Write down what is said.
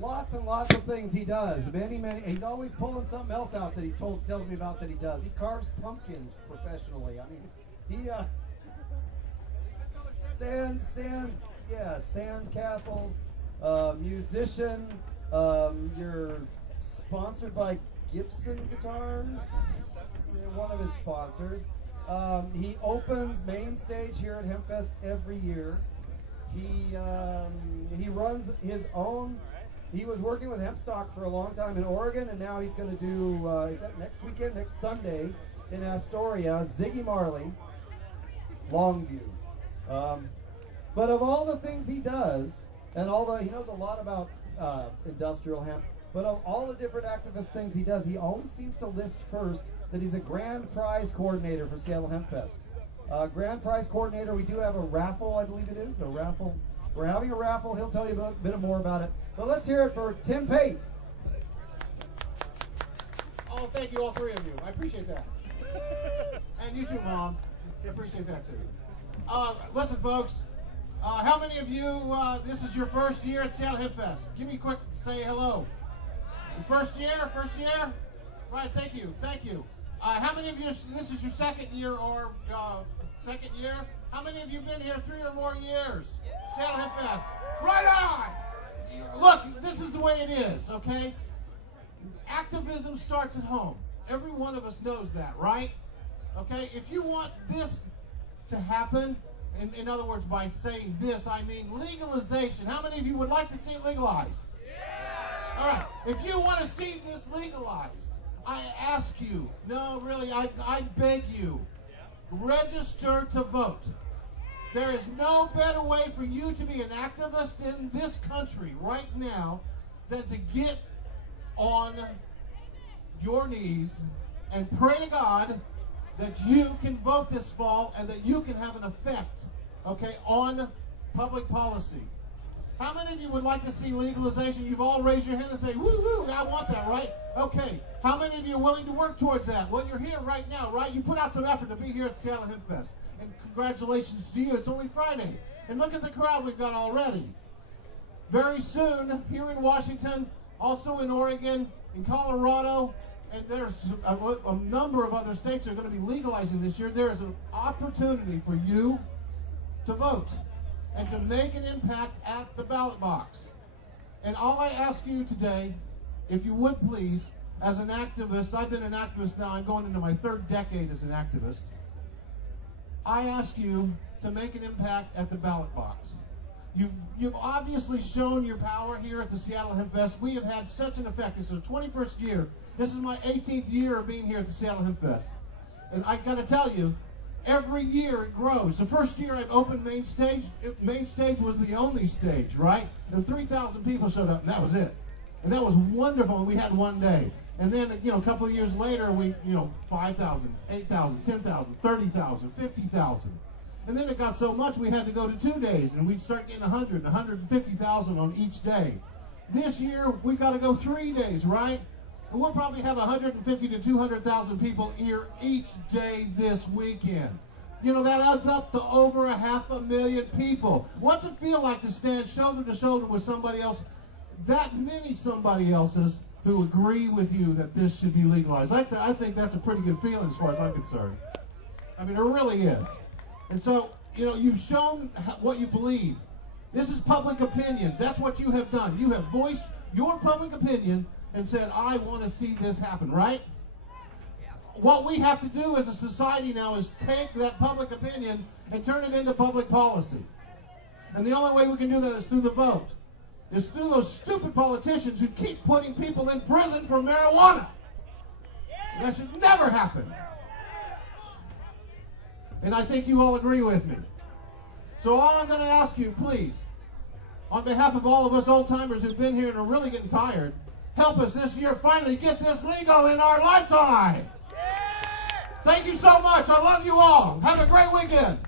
lots and lots of things he does. He's always pulling something else out that he tells me about that he does. He carves pumpkins professionally. I mean, he sand castles, musician. You're sponsored by Gibson Guitars. You're one of his sponsors. He opens main stage here at Hempfest every year. He runs his own. He was working with Hempstock for a long time in Oregon, and now he's going to do, is that next weekend, next Sunday in Astoria, Ziggy Marley, Longview. But of all the things he does, and he knows a lot about industrial hemp, but of all the different activist things he does, he always seems to list first that he's a grand prize coordinator for Seattle Hempfest. Grand prize coordinator, we do have a raffle, I believe it is, a raffle. We're having a raffle. He'll tell you a bit more about it. But let's hear it for Tim Pate. Oh, thank you, all three of you. I appreciate that. And you too, Mom. I appreciate that too. Listen, folks. How many of you, this is your first year at Seattle Hempfest? Give me a quick, say hello. First year? Right, thank you. How many of you, this is your second year or second year? How many of you been here 3 or more years? Seattle Hempfest. Right on! Look, this is the way it is, okay? Activism starts at home. Every one of us knows that, right? Okay, if you want this to happen, in other words, by saying this, I mean legalization. How many of you would like to see it legalized? Yeah! All right, if you want to see this legalized, I ask you, no, really, I beg you, register to vote. There is no better way for you to be an activist in this country right now than to get on your knees and pray to God that you can vote this fall and that you can have an effect, okay, on public policy. How many of you would like to see legalization? You've all raised your hand and say, woo, woo, I want that, right? Okay. How many of you are willing to work towards that? Well, you're here right now, right? You put out some effort to be here at Seattle Hempfest. And congratulations to you. It's only Friday. And look at the crowd we've got already. Very soon, here in Washington, also in Oregon, in Colorado, and there's a number of other states that are going to be legalizing this year. There is an opportunity for you to vote and to make an impact at the ballot box. And all I ask you today, if you would please, as an activist, I've been an activist now, I'm going into my 3rd decade as an activist. I ask you to make an impact at the ballot box. You've obviously shown your power here at the Seattle Hempfest. We have had such an effect. This is the 21st year. This is my 18th year of being here at the Seattle Hempfest. And I got to tell you, every year it grows. The first year I opened main stage was the only stage, right? And 3,000 people showed up, and that was it. And that was wonderful, and we had one day. And then, a couple of years later, we, 5,000, 8,000, 10,000, 30,000, 50,000. And then it got so much we had to go to 2 days, and we'd start getting 100, 150,000 on each day. This year, we got to go 3 days, right? And we'll probably have 150 to 200,000 people here each day this weekend. That adds up to over 500,000 people. What's it feel like to stand shoulder to shoulder with somebody else, that many somebody else's, who agree with you that this should be legalized? I think that's a pretty good feeling as far as I'm concerned. I mean, it really is. And so, you've shown what you believe. This is public opinion. That's what you have done. You have voiced your public opinion and said, I want to see this happen, right? What we have to do as a society now is take that public opinion and turn it into public policy. And the only way we can do that is through the vote. Is through those stupid politicians who keep putting people in prison for marijuana. That should never happen. And I think you all agree with me. So all I'm going to ask you, please, on behalf of all of us old-timers who've been here and are really getting tired, help us this year finally get this legal in our lifetime. Thank you so much. I love you all. Have a great weekend.